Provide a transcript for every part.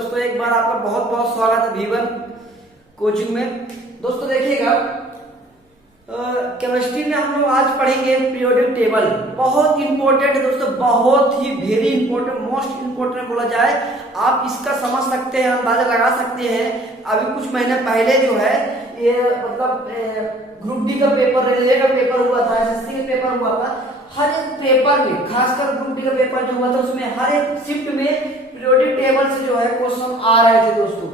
दोस्तों एक बार आपका बहुत बहुत स्वागत है V1 कोचिंग में। दोस्तों देखिएगा, केमिस्ट्री में हम लोग आज पढ़ेंगे पीरियोडिक टेबल। बहुत इंपॉर्टेंट है दोस्तों, बहुत ही वेरी इंपॉर्टेंट, मोस्ट इंपॉर्टेंट बोला जाए। आप इसका समझ सकते हैं, अंदाजा लगा सकते हैं। अभी कुछ महीने पहले जो है ये मतलब ग्रुप डी का पेपर, रेलवे का पेपर हुआ था, एसएससी का पेपर हुआ था। हर एक पेपर में, खासकर ग्रुप डी का पेपर जो हुआ था उसमें हर एक शिफ्ट में पीरियोडिक टेबल से जो है क्वेश्चन आ रहे थे दोस्तों।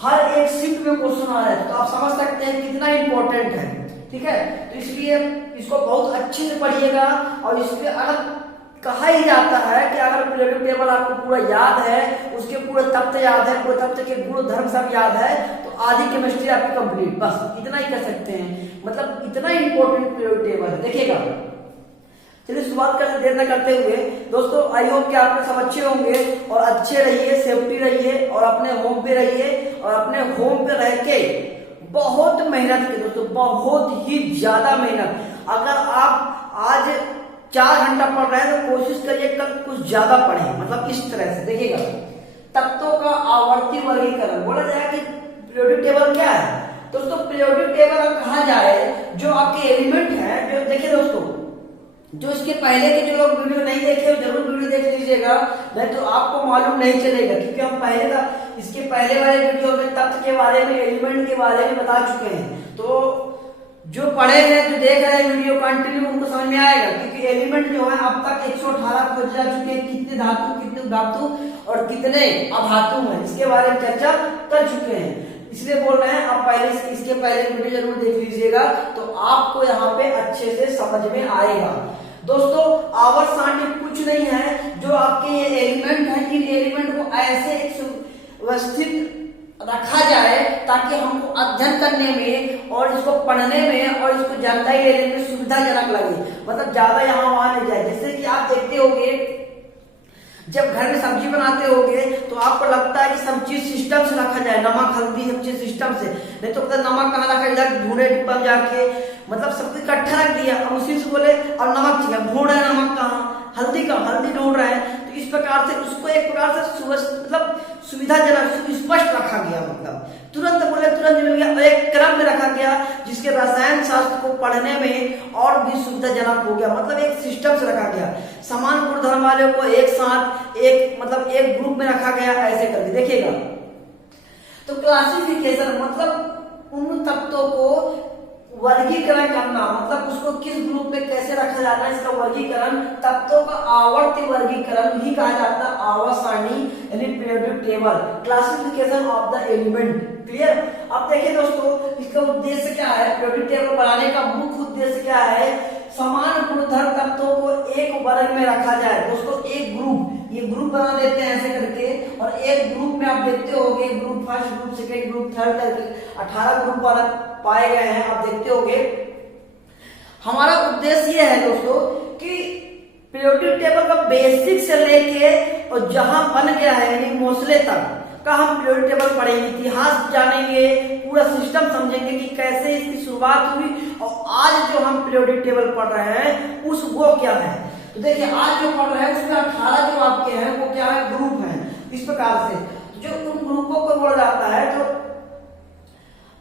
हर एक शिफ्ट में क्वेश्चन आ रहे थे, तो आप समझ सकते हैं कितना इंपॉर्टेंट है। ठीक है, तो इसलिए इसको बहुत अच्छे से पढ़िएगा। और इसलिए अगर कहा ही जाता है कि अगर पीरियोडिक टेबल आपको पूरा याद है, उसके पूरे तथ्य याद है, पूरे तथ्य के गुण धर्म सब याद है, तो आधी केमिस्ट्री आपकी कंप्लीट। बस इतना ही कर सकते हैं, मतलब इतना इंपॉर्टेंट पीरियोडिक टेबल है। देखिएगा, चलिए शुरुआत करते देर न करते हुए दोस्तों, आई होप कि आप सब अच्छे होंगे और अच्छे रहिए, सेफ्टी रहिए और अपने होम पे रहिए। और अपने होम पे रह के बहुत मेहनत की दोस्तों, बहुत ही ज्यादा मेहनत। अगर आप आज 4 घंटा पढ़ रहे हैं तो कोशिश करिए कल कुछ ज्यादा पढ़ें। मतलब इस तरह से देखिएगा, तत्वों का आवर्ती वर्गीकरण बोला जाए कि पीरियोडिक टेबल क्या है दोस्तों। पीरियोडिक टेबल कहा जाए जो आपके एलिमेंट है, जो देखिए दोस्तों, जो इसके पहले के जो लोग वीडियो नहीं देखे जरूर वीडियो देख लीजिएगा, नहीं तो आपको मालूम नहीं चलेगा। क्योंकि हम पहले का इसके पहले वाले वीडियो में तत्व के बारे में, एलिमेंट के बारे में बता चुके हैं। तो जो पढ़े हैं, जो देख रहे हैं वीडियो कंटिन्यू, उनको समझ में आएगा। क्योंकि एलिमेंट जो है अब तक 118 खोजे जा चुके हैं, कितने धातु, कितने धातु और कितने अधातु हैं, इसके बारे में चर्चा कर चुके हैं। इसलिए बोल रहे हैं आप पहले इसके पहले वीडियो जरूर देख लीजिएगा, तो आपको यहाँ पे अच्छे से समझ में आएगा। दोस्तों आवर्त सारणी कुछ नहीं है, जो आपके ये एलिमेंट है, इन एलिमेंट को ऐसे व्यवस्थित रखा जाए ताकि हमको अध्ययन करने में और इसको पढ़ने में और इसको जानकारी लेने में सुविधाजनक लगे। मतलब ज्यादा यहाँ वहां नहीं जाए। जैसे कि आप देखते होंगे, जब घर में सब्जी बनाते होगे तो आपको लगता है कि सब चीज सिस्टम से रखा जाए, नमक हल्दी सब चीज सिस्टम से, नहीं तो पता नमक कहाँ रखा, इधर ढूंढे डिब्बा में जाके, मतलब सब कुछ इकट्ठा रख दिया। अब उसी से बोले अब नमक चाहिए, ढूंढ रहे नमक कहाँ, हल्दी कहाँ, हल्दी ढूंढ रहे हैं। तो इस प्रकार से उसको एक प्रकार से मतलब सुविधाजनक, सुस्पष्ट रखा गया। मतलब तुरंत बोले तुरंत मिल गया, और एक क्रम में रखा गया जिसके रसायन शास्त्र को पढ़ने में और भी सुविधाजनक हो गया। मतलब एक सिस्टम से रखा गया, समान गुणधर्म वाले को एक साथ एक मतलब एक ग्रुप में रखा गया, ऐसे करके देखिएगा। तो क्लासिफिकेशन मतलब उन तत्वों को वर्गीकरण करना, मतलब उसको किस ग्रुप में कैसे रखा जाता है, इसका वर्गीकरण, तत्वों का आवर्ती वर्गीकरण ही कहा जाता है आवर्त सारणी, यानी periodic table, classification of the element. Clear. अब देखिए दोस्तों, इसका उद्देश्य क्या है, पीरियोडिक टेबल बनाने का मुख्य उद्देश्य क्या है, समान गुणधर्म तत्वों को एक वर्ग में रखा जाए। दोस्तों एक ग्रुप, ये ग्रुप बना देते हैं ऐसे करके, और एक ग्रुप में आप देखते होंगे group first, group second, group third करके 18 ग्रुप वाला पाए गए हैं, आप देखते होंगे। हमारा उद्देश्य ये है दोस्तों कि पीरियोडिक टेबल का बेसिक से लेके और जहां बन गया है यानी मोस्ले तक का हम पीरियोडिक टेबल पढ़ेंगे, इतिहास जानेंगे, पूरा सिस्टम समझेंगे कि कैसे इसकी शुरुआत हुई और आज जो हम पीरियोडिक टेबल पढ़ रहे हैं उस वो क्या है। तो देखिए आज जो पढ़ रहे हैं उसमें 18 जो आपके हैं वो क्या है, ग्रुप हैं। इस प्रकार से जो उन ग्रुपों को बोला जाता है,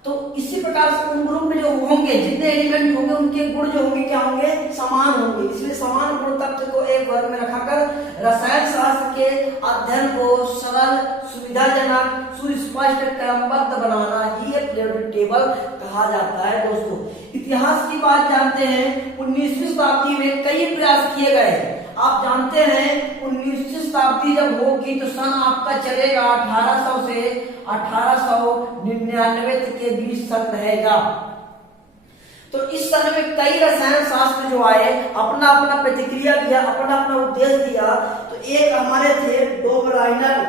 तो इसी प्रकार से उन ग्रुप में जो होंगे, जितने एलिमेंट होंगे उनके गुण जो होंगे क्या होंगे, समान होंगे। इसलिए समान गुण तत्व को एक वर्ग में रखाकर रसायन शास्त्र के अध्ययन को सरल, सुविधाजनक, सुस्पष्ट, क्रमबद्ध बनाना ही पीरियोडिक टेबल कहा जाता है। दोस्तों इतिहास की बात जानते हैं, 19वीं शताब्दी में कई प्रयास किए गए। आप जानते हैं 19वीं शताब्दी जब होगी तो सन आपका चलेगा 1800 से 1899 तक के बीच सन रहेगा। तो इस सन में कई रसायन शास्त्र जो आए, अपना अपना प्रतिक्रिया दिया, अपना अपना उद्देश्य दिया। तो एक हमारे थे डोबराइनर।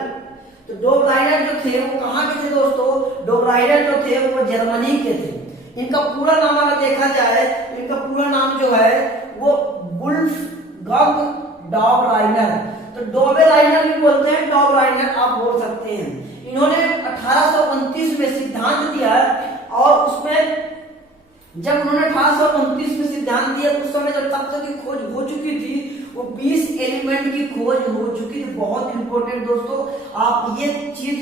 तो डोबराइनर जो थे वो कहाँ के थे दोस्तों, डोबराइनर जो थे वो जर्मनी के थे। इनका पूरा नाम अगर देखा जाए, इनका पूरा नाम जो है वो वुल्फगंग डॉबराइनर, तो डोबराइनर भी बोलते हैं, डॉबराइनर आप बोल सकते हैं। इन्होंने 1829 में सिद्धांत दिया, और उसमें जब उन्होंने 1829 में सिद्धांत दिया तो उस समय जब तत्व की खोज हो चुकी थी, वो 20 एलिमेंट की खोज हो चुकी थी। बहुत इंपॉर्टेंट दोस्तों, आप ये चीज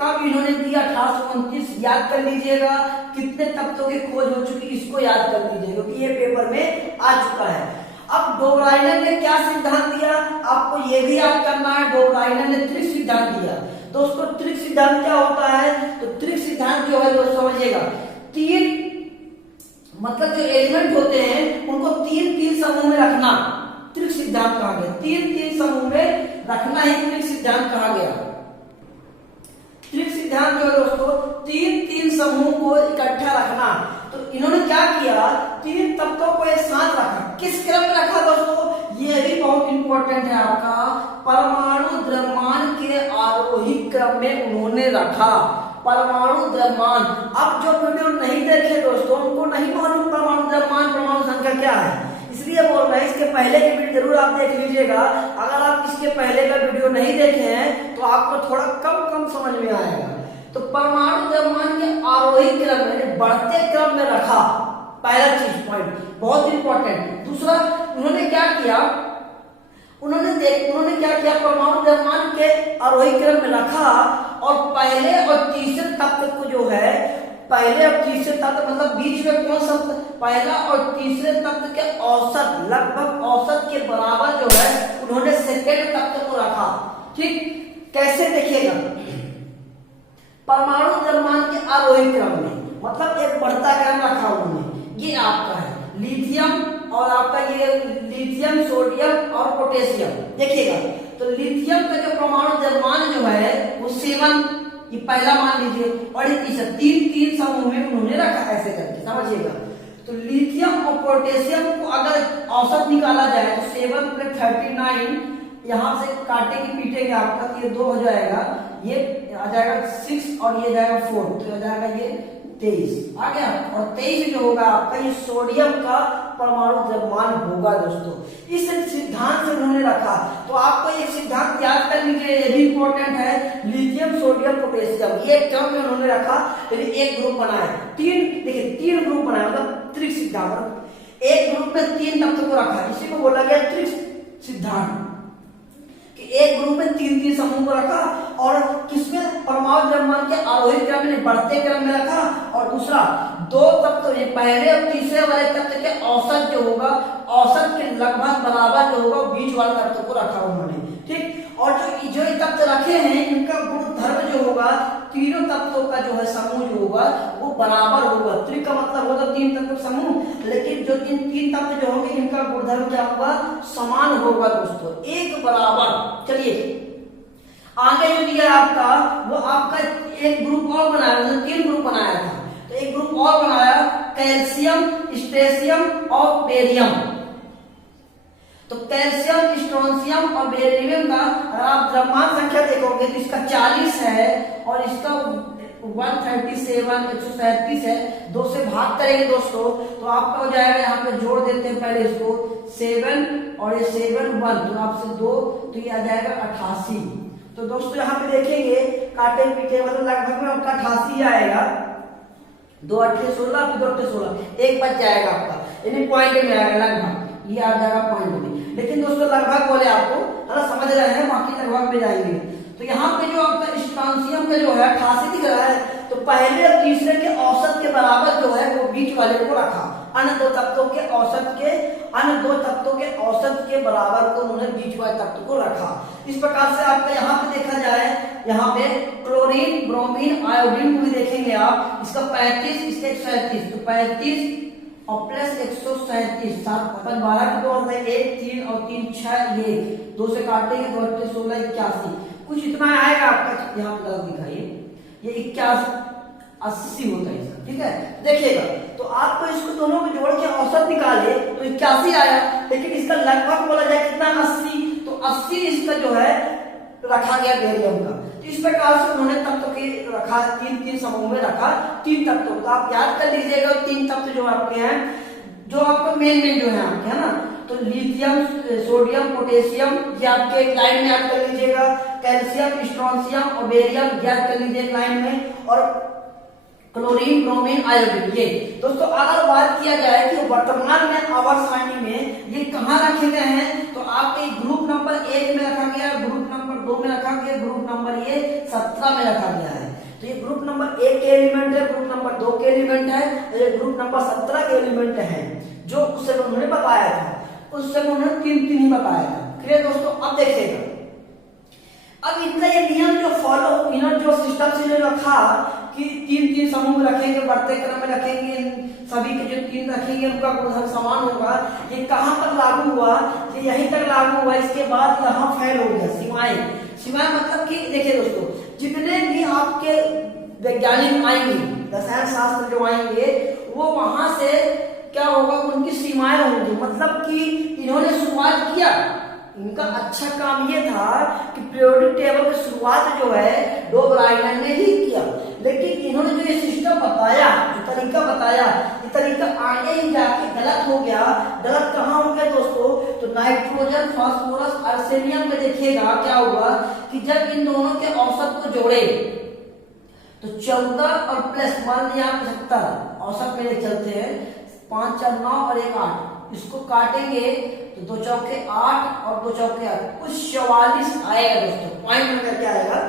कब इन्होंने दिया 1829 याद कर लीजिएगा। कितने तत्वों की खोज हो चुकी इसको याद कर लीजिएगा क्योंकि ये पेपर में आ चुका है। अब डोबराइनर ने क्या सिद्धांत दिया, आपको ये भी याद करना है। डोबराइनर ने त्रिक सिद्धांत दिया। दोस्तों त्रिक सिद्धांत क्या होता है, तो त्रिक सिद्धांत जो है दोस्तों समझिएगा, तीन मतलब जो एलिमेंट होते हैं उनको तीन तीन समूह में रखना त्रिक सिद्धांत कहा गया। तीन तीन समूह में रखना ही त्रिक सिद्धांत कहा गया। त्रिक सिद्धांत जो है दोस्तों तीन तीन समूह को इकट्ठा रखना। तो इन्होंने क्या किया, तीन तत्वों को एक साथ रखा। किस क्रम में रखा दोस्तों, ये भी बहुत इंपॉर्टेंट है आपका, परमाणु द्रव्यमान के आरोही क्रम में उन्होंने रखा। परमाणु द्रव्यमान, अब जो वीडियो नहीं देखे दोस्तों उनको नहीं मालूम परमाणु द्रव्यमान परमाणु संख्या क्या है, इसलिए बोल रहे हैं इसके पहले की वीडियो जरूर आप देख लीजिएगा। अगर आप इसके पहले का वीडियो नहीं देखे हैं तो आपको थोड़ा कम समझ में आएगा। तो परमाणु द्रव्यमान के आरोही क्रम में बढ़ते क्रम में रखा, पहला चीज पॉइंट बहुत इंपॉर्टेंट। दूसरा उन्होंने क्या किया, उन्होंने क्या किया, परमाणु द्रव्यमान के आरोही क्रम में रखा और पहले और तीसरे तत्व को जो है, पहले और तीसरे तत्व मतलब बीच में कौन सा, पहला और तीसरे तत्व के औसत लगभग औसत के बराबर जो है उन्होंने सेकेंड तत्व को रखा। ठीक, कैसे देखिएगा, परमाणु द्रव्यमान के आरोही क्रम में मतलब एक बढ़ता क्रम रखा उन्होंने। ये आपका है लिथियम और आपका ये लिथियम, सोडियम और पोटेशियम। देखिएगा तो लिथियम का जो परमाणु द्रव्यमान जो है वो 7, ये पहला मान लीजिए, और ये तीसरा, तीन तीन समूह में उन्होंने रखा ऐसे करके, समझिएगा। तो लिथियम और पोटेशियम को अगर औसत निकाला जाए तो 7 + 39, यहां से काटे की पीटेंगे आपका तो ये 2 हो जाएगा, ये आ जाएगा 6 और ये जाएगा 4, तो आ जाएगा ये 23 आ गया। और 23 जो होगा आपका ये सोडियम का परमाणु द्रव्यमान होगा दोस्तों। इस सिद्धांत से उन्होंने रखा। तो आपको एक सिद्धांत याद कर लीजिए, ये भी इंपॉर्टेंट है, लिथियम, सोडियम, पोटेशियम, ये क्रम में उन्होंने रखा। फिर एक ग्रुप बनाया, तीन ग्रुप बनाया मतलब त्रिक सिद्धांत। एक ग्रुप में तीन तत्व को रखा, इसी को बोला गया त्रिक सिद्धांत। एक ग्रुप में तीन तीन समूह को रखा और किसमें, परमाणु द्रव्यमान के आरोही क्रम में बढ़ते क्रम में रखा। और दूसरा दो तत्व, पहले और तीसरे वाले तत्व के औसत जो होगा, औसत के लगभग बराबर जो होगा बीच वाले तत्व को रखा उन्होंने। ठीक, और जो तत्व रखे हैं इनका गुण धर्म जो होगा, तीनों तत्वों का जो है समूह जो होगा वो बराबर होगा। त्रिक का मतलब होगा तीन तत्व समूह, लेकिन जो तीन तत्व जो होंगे इनका गुणधर्म क्या होगा, समान होगा दोस्तों, एक बराबर। चलिए आगे जो दिया आपका, वो आपका एक ग्रुप और बनाया, मतलब 3 ग्रुप बनाया था। तो एक ग्रुप और बनाया, कैल्शियम, स्ट्रोंशियम और बेरियम। तो कैल्शियम, स्ट्रोंशियम और बेरियम का अगर आप द्रव्यमान संख्या देखोगे तो इसका 40 है और इसका 137 137 है। 2 से भाग करेंगे दोस्तों तो आपका हो जाएगा, यहाँ पे जोड़ देते हैं पहले इसको, 7 और ये 7 1, तो आपसे 2 तो ये आ जाएगा 88। तो दोस्तों यहाँ पे देखेंगे काटे पीछे मतलब लगभग में आपका 88 आएगा। 2 8 16, 2 8 16, एक बच जाएगा आपका, यानी पॉइंट में आएगा लगभग, ये आ जाएगा पॉइंट में। लेकिन दोस्तों लगभग बोले आपको, है ना, समझ रहे हैं, बाकी लगभग में जाएंगे। तो यहाँ पे जो आपका स्ट्रोंशियम का जो है 88 दिख रहा है, तो पहले और तीसरे के औसत के बराबर जो है वो बीच वाले को रखा। अन्य दो तत्वों के औसत के बराबर को उन्होंने बीच वाले तत्व को रखा। इस प्रकार से आपका यहाँ पे देखा जाए, यहाँ पे क्लोरीन, ब्रोमीन, आयोडीन को भी देखेंगे आप, इसका 35, इसका 137, तो 35 और प्लस 137, 7 अपन 12 के 2 होता है, 1 3 और 3 6, ये 2 से काटेंगे 2 8 16 81, कुछ इतना आएगा आपका, यहाँ पे दिखाइए, ये 81 80 होता है इसका। ठीक है, देखिएगा तो आपको इसको दोनों को जोड़ के औसत निकाले तो 81 आया, लेकिन इसका लगभग बोला जाए कितना, 80, तो 80 इसका जो है रखा गया बेरियम का। तो इस प्रकार से उन्होंने तत्व के रखा, 3 समूह में रखा 3 तत्व। तो आप याद कर लीजिएगा 3 तत्व जो आपके हैं, जो आपका मेन जो है आपके, है ना, तो लिथियम, सोडियम, पोटेशियम, ये आपके एक लाइन में याद कर लीजिएगा, कैल्शियम, स्ट्रोंशियम और बेरियम याद कर लीजिए एक लाइन में, और क्लोरीन, ब्रोमीन, आयोडीन। ये दोस्तों अगर बात किया जाए कि वर्तमान में आवर्त सारणी में ये कहाँ रखे गए हैं, तो आपके ग्रुप नंबर 1 में रखा गया, ग्रुप नंबर 2 में रखा गया, ग्रुप नंबर ये 17 में रखा गया है। तो ये ग्रुप नंबर 1 के एलिमेंट है, ग्रुप नंबर 2 के एलिमेंट है, और ये ग्रुप नंबर 17 के एलिमेंट है, जो उससे उन्होंने बताया था। उससे उन्होंने 3 ही बताया था। क्लियर दोस्तों? अब देखिएगा, अब इनका ये नियम जो फॉलो, इन्होंने जो सिस्टम से रखा कि 3 समूह रखेंगे, बढ़ते क्रम में रखेंगे, सभी के जो 3 रखेंगे उनका गुणधर्म समान होगा, ये कहाँ पर लागू हुआ? कि यहीं तक लागू हुआ। इसके बाद यहाँ फैल हो गया सीमाएं मतलब कि देखिए दोस्तों, जितने भी आपके वैज्ञानिक आएंगे, रसायन शास्त्र जो आएंगे, वो वहां से क्या होगा, उनकी सीमाएं होंगी। मतलब कि इन्होंने शुरुआत किया, इनका अच्छा काम ये था कि पीरियोडिक टेबल की शुरुआत जो है डो ब्राइनर ने ही किया, लेकिन इन्होंने जो ये सिस्टम बताया, जो तरीका बताया, ये तरीका आगे ही जाके गलत हो गया। गलत कहाँ हो गया दोस्तों? तो नाइट्रोजन, फास्फोरस, आर्सेनियम में देखिएगा क्या हुआ कि जब इन दोनों के औसत को जोड़े तो 14 और प्लस मान लिया 75 औसत में चलते हैं, 5 4 9 और 1 8, इसको काटेंगे तो 2 चौके 8 और 2 चौके 8, कुछ 44 आएगा दोस्तों। पॉइंट में करके आएगा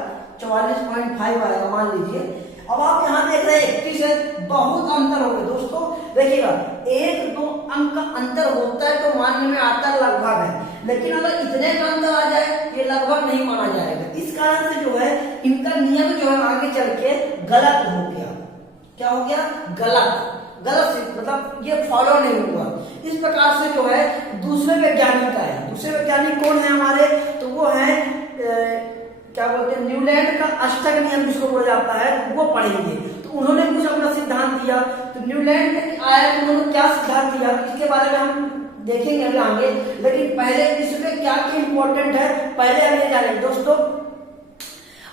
44.5 आएगा मान लीजिए। अब आप यहाँ देख रहे हैं 31 है, बहुत अंतर हो गया दोस्तों। देखिएगा 1-2 अंक का अंतर होता है तो मानने में आता है लगभग है, लेकिन अगर इतने का अंतर आ जाए ये लगभग नहीं माना जाएगा। इस कारण से जो है इनका नियम जो है आगे चल के गलत हो गया। क्या हो गया? गलत मतलब ये फॉलो नहीं हुआ। इस प्रकार से जो है दूसरे वैज्ञानिक आए। दूसरे वैज्ञानिक कौन है हमारे? तो वो है क्या बोलते हैं, न्यूलैंड का अष्टक नियम जिसको बोला जाता है, वो पढ़ेंगे। तो उन्होंने कुछ अपना सिद्धांत दिया। तो न्यूलैंड में आया तो उन्होंने क्या सिद्धांत दिया, इसके बारे में हम देखेंगे अभी आगे। लेकिन पहले इसमें क्या क्या इंपॉर्टेंट है, पहले आगे जानेंगे दोस्तों।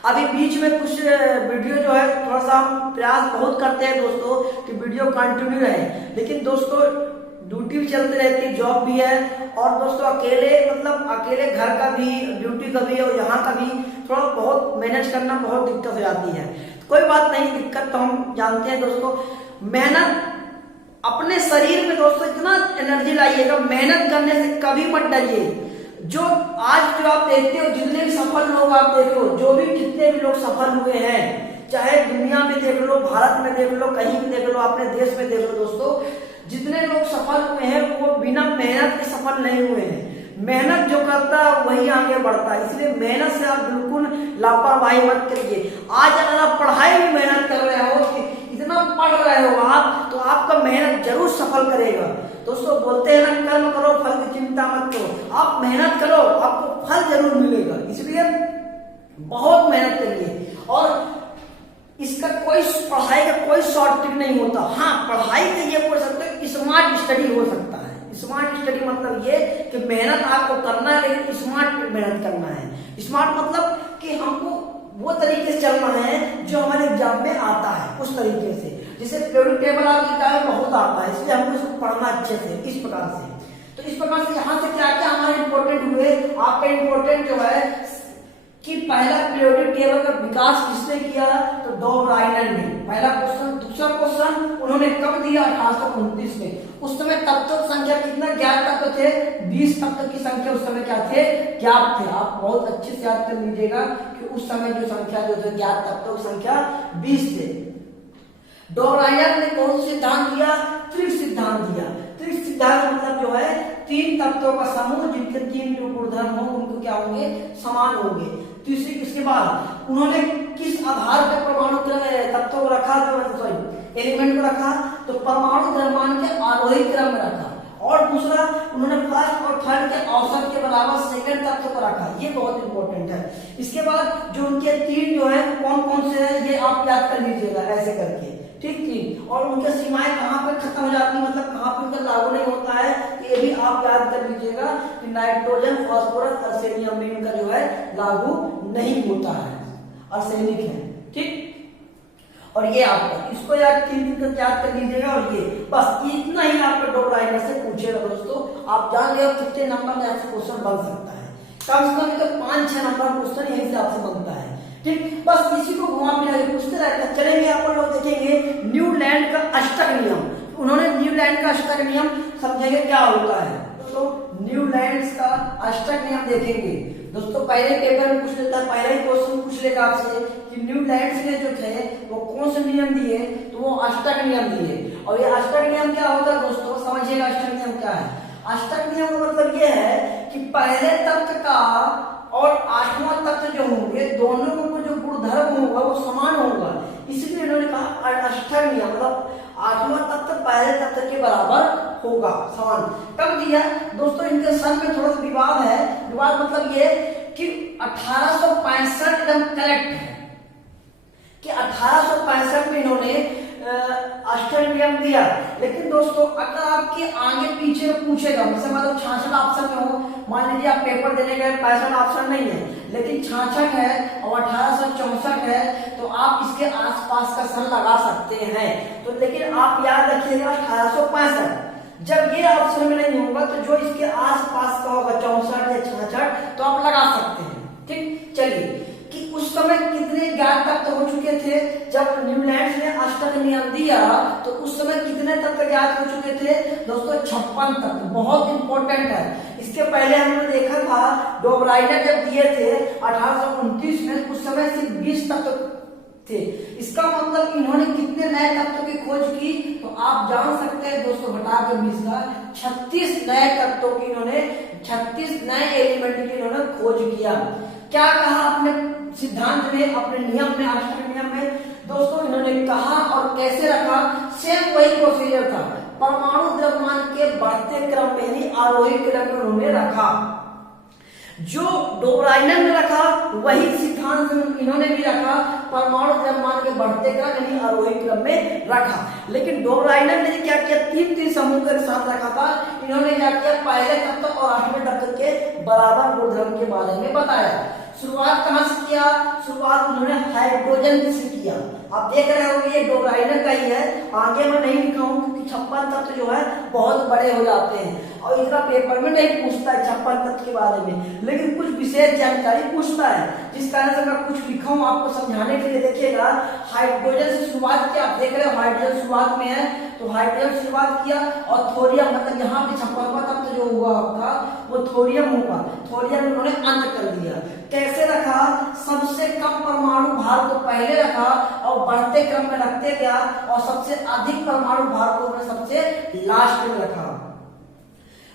अभी बीच में कुछ वीडियो जो है थोड़ा सा हम प्रयास बहुत करते हैं दोस्तों कि वीडियो कंटिन्यू रहे, लेकिन दोस्तों ड्यूटी भी चलती रहती है, जॉब भी है, और दोस्तों अकेले घर का भी, ड्यूटी का भी और यहाँ का भी थोड़ा बहुत मैनेज करना बहुत दिक्कत हो जाती है। तो कोई बात नहीं, दिक्कत तो हम जानते हैं दोस्तों। मेहनत अपने शरीर में दोस्तों इतना एनर्जी लाइएगा, मेहनत करने से कभी मत डरिए। जो आज जो आप देखते हो, जितने भी सफल लोग आप देख लो, जितने भी लोग सफल हुए हैं, चाहे दुनिया में देख लो, भारत में देख लो, कहीं भी देख लो, अपने देश में देख लो दोस्तों, जितने लोग सफल हुए हैं वो बिना मेहनत के सफल नहीं हुए हैं। मेहनत जो करता है वही आगे बढ़ता है, इसलिए मेहनत से आप बिल्कुल लापरवाही मत करिए। आज अगर आप पढ़ाई में मेहनत कर रहे हो, इतना पढ़ रहे हो आप, तो आपका मेहनत जरूर सफल करेगा। दोस्तों बोलते हैं ना, कर्म करो फल की चिंता मत करो। आप मेहनत करो, आपको फल जरूर मिलेगा, इसलिए बहुत मेहनत करिए। और इसका पढ़ाई का कोई शॉर्ट ट्रिक नहीं होता। हाँ, पढ़ाई का ये बोल सकते हैं स्मार्ट स्टडी हो सकता है। स्मार्ट स्टडी मतलब ये कि मेहनत आपको करना है, लेकिन स्मार्ट मेहनत करना है। स्मार्ट मतलब कि हमको वो तरीके से चलना है जो हमारे एग्जाम में आता है, उस तरीके से। जैसे पीरियोडिक टेबल आपकी किताब में बहुत आता है, इसलिए हमको इसको पढ़ना अच्छे से, इस प्रकार से। तो इस प्रकार से यहाँ से क्या क्या हमारे इंपॉर्टेंट हुए, आपका इंपॉर्टेंट जो है कि पहला पीरियोडिक टेबल का विकास किसने किया? तो डो ब्राइनर ने, पहला क्वेश्चन। दूसरा क्वेश्चन उन्होंने कब दिया? 1829 में। उस समय तत्वों की संख्या कितना ज्ञात तत्व थे? 20 तत्व की संख्या उस समय क्या थे? ज्ञात थे। आप बहुत अच्छे से याद कर लीजिएगा कि उस समय जो संख्या जो थे ज्ञात तत्वों की संख्या 20 थे। डो ब्राइनर ने कौन सिद्धांत दिया? त्रिक सिद्धांत दिया। त्रिक सिद्धांत मतलब जो है 3 तत्वों का समूह जिनके 3 जो गुणधर्म हो उनको क्या होंगे? समान होंगे। तीसरी, इसके बाद उन्होंने किस आधार पर परमाणु तत्वों को रखा, एलिमेंट को रखा? तो परमाणु द्रव्यमान के आरोही क्रम में रखा। और दूसरा, उन्होंने फर्स्ट और थर्ड के औसत के बराबर सेकंड तत्व को रखा। ये बहुत इंपॉर्टेंट है। इसके बाद जो उनके 3 जो है कौन कौन से हैं, ये आप याद कर लीजिएगा ऐसे करके, ठीक थी। और उनके सीमाएं कहाँ पर खत्म हो जाती, मतलब कहाँ पर उनका लागू नहीं होता है, ये भी आप याद कर लीजिएगा कि नाइट्रोजन, फास्फोरस, आर्सेनियम में इनका जो है लागू नहीं होता है, आर्सेनिक है, ठीक। और ये आपका इसको याद 3 दिन तक याद कर लीजिएगा। और ये बस इतना ही आपका डो ब्राइनर से पूछेगा दोस्तों। आप जान गए कितने नंबर में ऐसे क्वेश्चन बन सकता है। कम से कम 5-6 नंबर क्वेश्चन यहीं से आपसे बनता है, ठीक, बस इसी को घुमा फिरा के पूछते रहते चलेंगे। आप लोग देखेंगे न्यूलैंड का अष्टक नियम, उन्होंने न्यूलैंड का अष्टक नियम समझेंगे क्या होता है। तो न्यूलैंड का अष्टक नियम देखेंगे दोस्तों। पहले पेपर में पूछ लेता है, पहला ही क्वेश्चन पूछ लेगा आपसे कि न्यूलैंड ने जो थे वो कौन से नियम दिए, तो वो अष्टक नियम दिए। और ये अष्टक नियम क्या होता है दोस्तों, समझिएगा अष्टक नियम क्या है। अष्टक नियम का मतलब ये है कि पहले तत्व का और आठवां तत्व जो होंगे दोनों को जो गुणधर्म होगा वो समान होगा, इसलिए इन्होंने कहा अष्टक नियम, मतलब आठवां तत्व पहले तत्व के बराबर होगा, समान। कब दिया दोस्तों, इनके सन में थोड़ा सा विवाद है। विवाद मतलब ये कि 1865 एकदम करेक्ट है कि 1865 में इन्होंने अष्टक नियम दिया। लेकिन दोस्तों अगर आपके आगे पीछे पूछेगा, मतलब 66 ऑप्शन में हो, मान लीजिए आप पेपर देने गए 65 ऑप्शन नहीं है लेकिन 66 है और 1864 है, तो आप इसके आसपास का सन लगा सकते हैं। तो लेकिन आप याद रखिएगा 1865, जब ये ऑप्शन में नहीं होगा तो जो इसके आसपास का होगा 64 या 66 तो आप लगा सकते हैं। ठीक, चलिए कि उस समय कितने ज्ञात तत्व हो चुके थे जब न्यूलैंड ने अष्टक नियम दिया, तो उस समय कितने तत्व ज्ञात हो चुके थे दोस्तों, 56 तत्व। बहुत इंपॉर्टेंट है। इसके पहले हमने देखा था डोबराइडर जब दिए थे 1829 में, उस समय सिर्फ 20 तत्व थे। इसका मतलब इन्होंने कितने नए तत्वों की खोज की, तो आप जान सकते हैं दोस्तों, घटा के 20 का 36 नए तत्वों की इन्होंने, 36 नए एलिमेंट की इन्होंने खोज किया। क्या कहा अपने सिद्धांत में, अपने नियम में, अष्टक नियम में दोस्तों, इन्होंने कहा और कैसे रखा, सेम वही प्रोसीजर था। परमाणु द्रव्यमान के बढ़ते क्रम में ही आरोही क्रम में उन्होंने रखा। जो डोबराइनर ने रखा वही सिद्धांत इन्होंने भी रखा, परमाणु द्रव्यमान के बढ़ते क्रम यानी आरोही क्रम में रखा। लेकिन डोबराइनर ने क्या किया, 3 समूह के साथ रखा था। इन्होंने क्या किया, पहले तत्व और आठवें तत्व के बराबर गुणधर्म के बारे में बताया। शुरुआत कहां से किया, शुरुआत उन्होंने हाइड्रोजन से किया। आप देख रहे होंगे ये डोबराइनर का ही है, आगे मैं नहीं लिखा हूं क्योंकि 56 तत्व जो है बहुत बड़े हो जाते हैं और इसका पेपर में नहीं पूछता है 56 तत्व के बारे में, लेकिन कुछ विशेष जानकारी पूछता है, जिस कारण से मैं कुछ लिखा हूं आपको समझाने के लिए। देखिएगा, हाइड्रोजन से शुरुआत किया, आप देख रहे हो हाइड्रोजन शुरुआत में है, तो हाइड्रोजन से शुरुआत किया और थोरियम, मतलब यहाँ पे 56वां तत्व जो हुआ आपका वो थोरियम होगा, थोरियम उन्होंने अंत कर दिया। कैसे रखा, सबसे कम परमाणु भार को पहले रखा और बढ़ते क्रम में रखते गया, और सबसे अधिक परमाणु भार को उन्होंने सबसे लास्ट में रखा।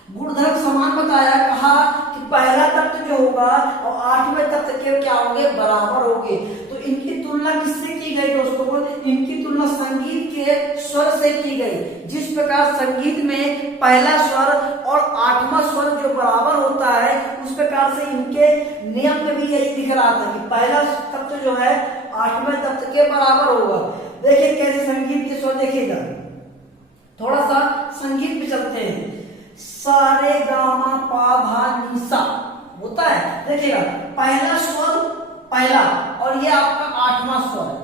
गुणधर्म समान बताया, कहा कि पहला तत्व जो होगा और आठवें तत्व के क्या होंगे, बराबर होंगे। तो इनकी तुलना किससे की गई दोस्तों, इनकी तुलना संगीत के स्वर से की गई। जिस प्रकार संगीत में पहला स्वर और आठवां स्वर जो बराबर होता है, उस प्रकार से इनके नियम में भी यही दिख रहा था कि पहला तत्व जो है आठवें तत्व के बराबर होगा। देखिए कैसे संगीत के स्वर, देखिएगा थोड़ा सा संगीत पे चलते हैं। सारे गामा पा धा नी सा होता है, देखिएगा पहला स्वर पहला और ये आपका आठवां स्वर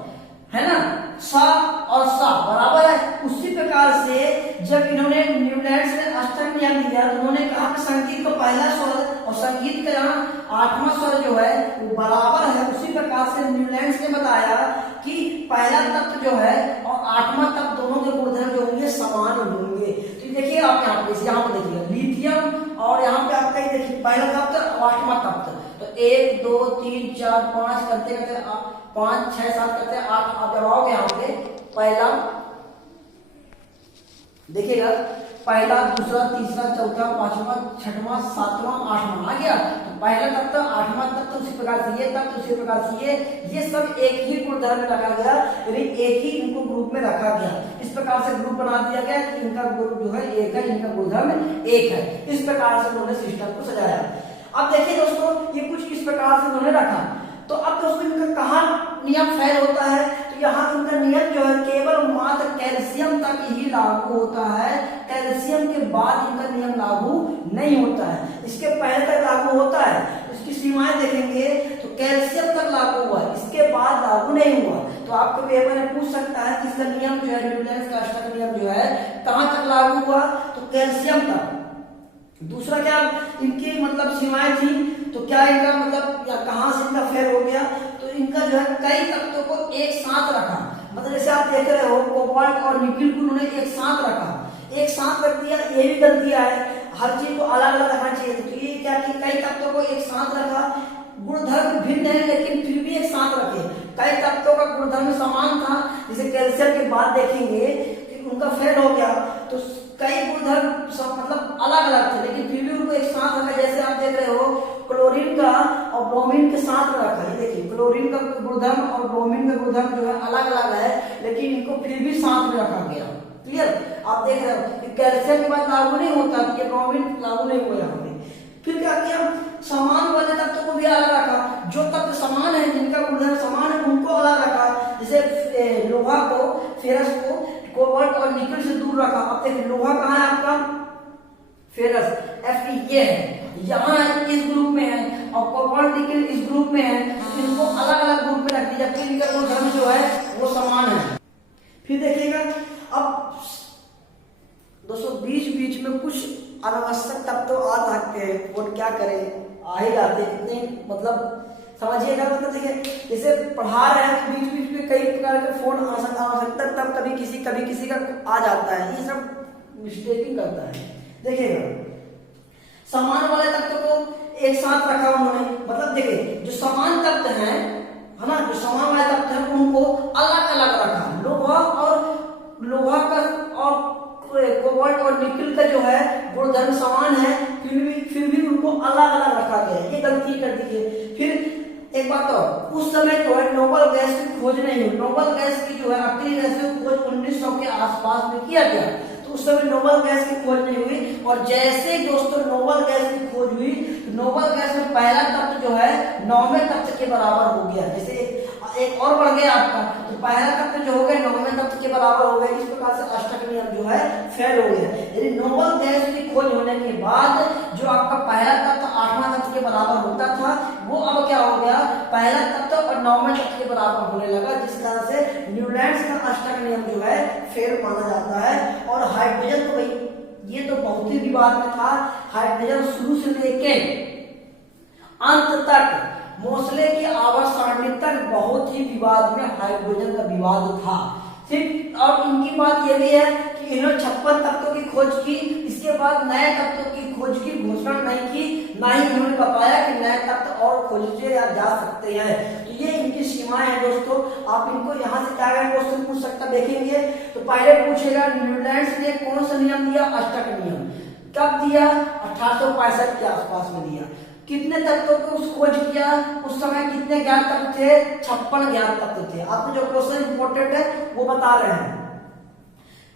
है ना, सा और सा बराबर है। उसी प्रकार से जब इन्होंने न्यूलैंड ने अष्टक नियम दिया तो उन्होंने कहा कि संगीत का पहला स्वर और संगीत का यहाँ आठवां स्वर जो है वो बराबर है। उसी प्रकार से न्यूलैंड ने बताया कि पहला तत्व जो है और आठवां तत्व दोनों के गुणधर्म जो होंगे समान होंगे। तो देखिए आप यहाँ पे देखिए लिथियम और यहाँ पे आपका ये देखिए पहला तत्व और आठवां तत्व, तो 1 2 3 4 5 करते करते 5 6 7 करते 8। आप जब आओगे यहाँ पे पहला देखिएगा, पहला दूसरा तीसरा चौथा पांचवा छठवां सातवां आठवां आ गया। तो पहला तत्व आठवां तत्व उसी प्रकार से ये तत्व उसी प्रकार से ये सब एक ही गुणधर्म में रखा गया, यानी एक ही इनको ग्रुप में रखा गया। इस प्रकार से ग्रुप बना दिया गया कि इनका ग्रुप जो है एक है, इनका गुणधर्म एक है। इस प्रकार से उन्होंने सिस्टम को सजाया। अब देखिए दोस्तों, ये कुछ इस प्रकार से उन्होंने रखा। तो अब दोस्तों इनका कहाँ नियम फेल होता है, तो यहाँ इनका नियम जो है केवल मात्र कैल्शियम तक ही लागू होता है। कैल्शियम के बाद इनका नियम लागू नहीं होता है, इसके पहले तक लागू होता है। इसकी सीमाएं देखेंगे तो कैल्शियम तक लागू हुआ, इसके बाद लागू नहीं हुआ। तो आपको पेपर में पूछ सकता है कि इसका नियम जो है न्यूटन का अष्टक नियम जो है कहाँ तक लागू हुआ, तो कैल्शियम तक। दूसरा क्या इनकी मतलब सीमाएं थी, तो क्या इनका मतलब कहां से इनका फेल हो गया, तो इनका जो है कई तत्वों को एक साथ रखा, मतलब जैसे आप देख रहे हो कोबाल्ट और निकिल को उन्होंने एक साथ रखा, एक साथ रख दिया। ये भी गलतियां है, हर चीज को अलग अलग रखना चाहिए। तो ये क्या कि कई तत्वों को एक साथ रखा, गुणधर्म भिन्न है लेकिन फिर भी एक साथ रखे। कई तत्वों का गुणधर्म समान था, जैसे कैल्शियम के बाद देखेंगे कि उनका फेल हो गया, तो कई गुणधर्म मतलब अलग अलग थे लेकिन फिर भी उनको एक साथ रखा। जैसे आप देख रहे हो क्लोरीन का और ब्रोमीन के साथ में रखा है, देखिए क्लोरीन का गुणधर्म और ब्रोमीन का गुणधर्म जो है अलग अलग है लेकिन इनको फिर भी साथ में रखा गया। क्लियर, आप देख रहे हो कि कैल्शियम के बाद लागू नहीं होता, ये ब्रोमीन लागू नहीं हुआ यहाँ पे। फिर क्या किया, समान वाले तत्व को भी अलग रखा, जो तत्व समान है जिनका गुणधर्म समान है उनको अलग रखा। जैसे लोहा को, फेरस को कोबाल्ट और निकल से दूर रखा। अब देखिए लोहा कहाँ है आपका, फेरस Fe ये है, यहाँ इस ग्रुप में है और कोबाल्ट निकल इस ग्रुप में है, इनको अलग अलग ग्रुप में रख दिया जबकि इनका गुणधर्म जो है वो समान है। फिर देखिएगा अब दोस्तों बीच बीच में कुछ अनावश्यक तत्व आ सकते हैं और क्या करें, आ ही जाते हैं इतने, मतलब समझिएगा। मतलब देखिए जैसे पढ़ा रहे हैं बीच बीच में कई प्रकार के फोन आवश्यकता तब कभी किसी का आ जाता है, ये सब मिस्टेकिंग करता है। देखिएगा समान वाले तत्व को एक साथ रखा उन्होंने, मतलब देखिए जो समान तत्व है ना, जो समान वाले तत्व है उनको अलग अलग रखा। लोहा का और कोबाल्ट और निकल का जो है गुणधर्म समान है फिर भी उनको अलग अलग रखा गया है, ये गलती कर दी है। फिर एक बात और, उस समय जो है नोबल गैस की खोज नहीं हुई। नोबल गैस की जो है अक्रिय गैस की खोज 1900 के आसपास में किया गया, तो उस समय नोबल गैस की खोज नहीं हुई। और जैसे दोस्तों नोबल गैस की खोज हुई तो नोबल गैस में पहला तत्व जो है 9वें तत्व के बराबर हो गया। जैसे एक और बढ़ गया आपका, तो पहला तत्व जो हो गया 9वें तत्व के बराबर हो गया। इस प्रकार से अष्टक नियम जो है फेल हो गया। यदि नोबल गैस की खोज होने के बाद जो आपका पहला तत्व 8वां तत्व के बराबर होता था, वो अब क्या हो गया, पहला तत्व और 9वें तत्व के बराबर होने लगा, जिस कारण से न्यूलैंड्स का अष्टक नियम जो है फेल माना जाता है। और हाइड्रोजन तो भाई ये तो बहुत ही विवाद में था। हाइड्रोजन शुरू से लेके अंत तक मोसले की आवर्त सारणी तक बहुत ही विवाद में हाइड्रोजन का विवाद था। ठीक, और इनकी बात यह भी है कि इन्होंने 56 तत्वों की खोज की, इसके बाद नए तत्वों की खोज की घोषणा नहीं की, ना ही इन्होंने बताया कि नए तत्व और खोजे या जा सकते हैं। तो ये इनकी सीमाएं हैं दोस्तों। आप इनको यहाँ से क्या क्वेश्चन पूछ सकता देखेंगे तो पहले पूछेगा न्यूलैंड्स ने कौन सा नियम दिया, अष्टक नियम। कब दिया, 1865 के आसपास में दिया। कितने तत्वों को खोज किया, उस समय कितने ज्ञात तत्व थे, 56 ज्ञात तत्व थे। आपको जो क्वेश्चन इंपॉर्टेंट है वो बता रहे हैं।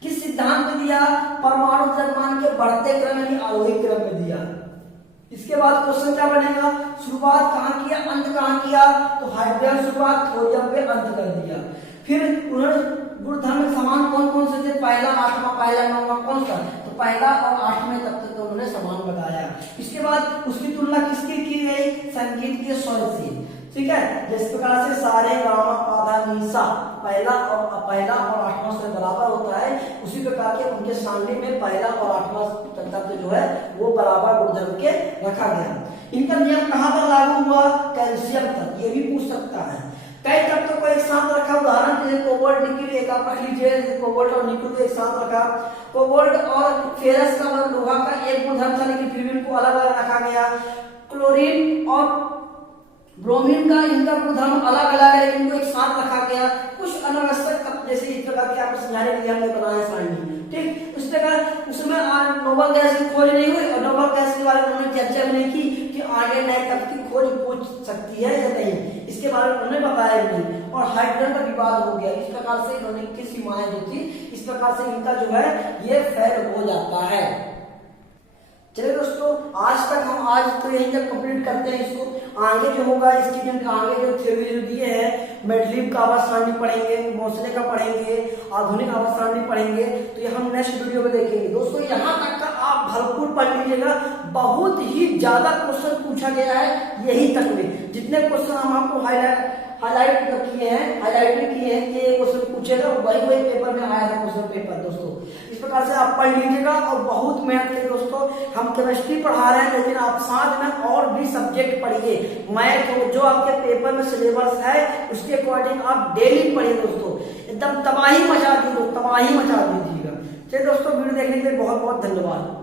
किस सिद्धांत में दिया, परमाणु द्रव्यमान के बढ़ते क्रम यानी अवधि क्रम में दिया। इसके बाद क्वेश्चन क्या बनेगा, शुरुआत कहाँ किया, अंत कहाँ किया, तो हाइड्रोजन शुरुआत, थोरियम पे अंत कर दिया। फिर उन्होंने गुणधर्म समान कौन कौन से थे, पहला 8वां पहला 9वां कौन सा, तो पहला और 8वें तत्व तो उन्होंने समान बताया। इसके बाद उसकी तुलना किसकी की गई, संगीत के स्वर से। ठीक है, जिस प्रकार से सारे गामा पाधा नीसा पहला और 8वां स्वर बराबर होता है, उसी प्रकार के उनके सामने में पहला और 8वां तत्व जो है वो बराबर गुणधर्म के रखा गया। इनका नियम कहाँ पर लागू हुआ, कैल्शियम तक, ये भी पूछ सकता है। कई तत्वों को एक साथ रखा, उदाहरण के लिए कोबाल्ट निकल एक आप रख लीजिए, कोबाल्ट और निकल को एक साथ रखा। कोबाल्ट और फेरस का मतलब लोहा का एक गुणधर्म था लेकिन फिर भी इनको अलग अलग रखा गया। क्लोरीन और ब्रोमीन का इनका गुणधर्म अलग अलग है लेकिन इनको एक साथ रखा गया। कुछ अनावश्यक तत्व जैसे इस प्रकार के आपको समझाने के लिए हमने बनाया सारणी। ठीक, उस प्रकार उसमें नोबल गैस की खोज नहीं हुई और नोबल गैस के बारे में उन्होंने चर्चा नहीं की कि आगे नए तत्व की खोज पूछ सकती है या नहीं, इसके बारे में उन्होंने बताया नहीं। और हाइड्रोजन का विवाद हो गया, इस प्रकार से इन्होंने की सीमाएं जो थी, इस प्रकार से इनका जो है ये फेल हो जाता है। चलिए दोस्तों, आज तक हम आज तो यहीं तक कंप्लीट करते हैं इसको। आगे जो होगा इसकी आगे जो थ्योरी जो दिए हैं, मेंडलीव का आवर्त सारणी पढ़ेंगे, मोसले का पढ़ेंगे, आधुनिक आवर्त सारणी पढ़ेंगे, तो ये हम नेक्स्ट वीडियो में देखेंगे। दोस्तों यहाँ तक का आप भरपूर पढ़ लीजिएगा, बहुत ही ज्यादा क्वेश्चन पूछा गया है यही तक में। जितने क्वेश्चन हम आपको हाईलाइट किए हैं कि ये क्वेश्चन पूछेगा, वही पेपर में आया था क्वेश्चन पेपर दोस्तों। प्रकार से आप पढ़ लीजिएगा। और बहुत मेहनत के दोस्तों, हम केमिस्ट्री पढ़ा रहे हैं, लेकिन आप साथ में और भी सब्जेक्ट पढ़िए। मैथ जो आपके पेपर में सिलेबस है उसके अकॉर्डिंग आप डेली पढ़िए दोस्तों, एकदम तबाही मचा दी दोस्तों, तबाही मचा दीजिएगा। चलिए दोस्तों, वीडियो देखने के लिए बहुत बहुत धन्यवाद।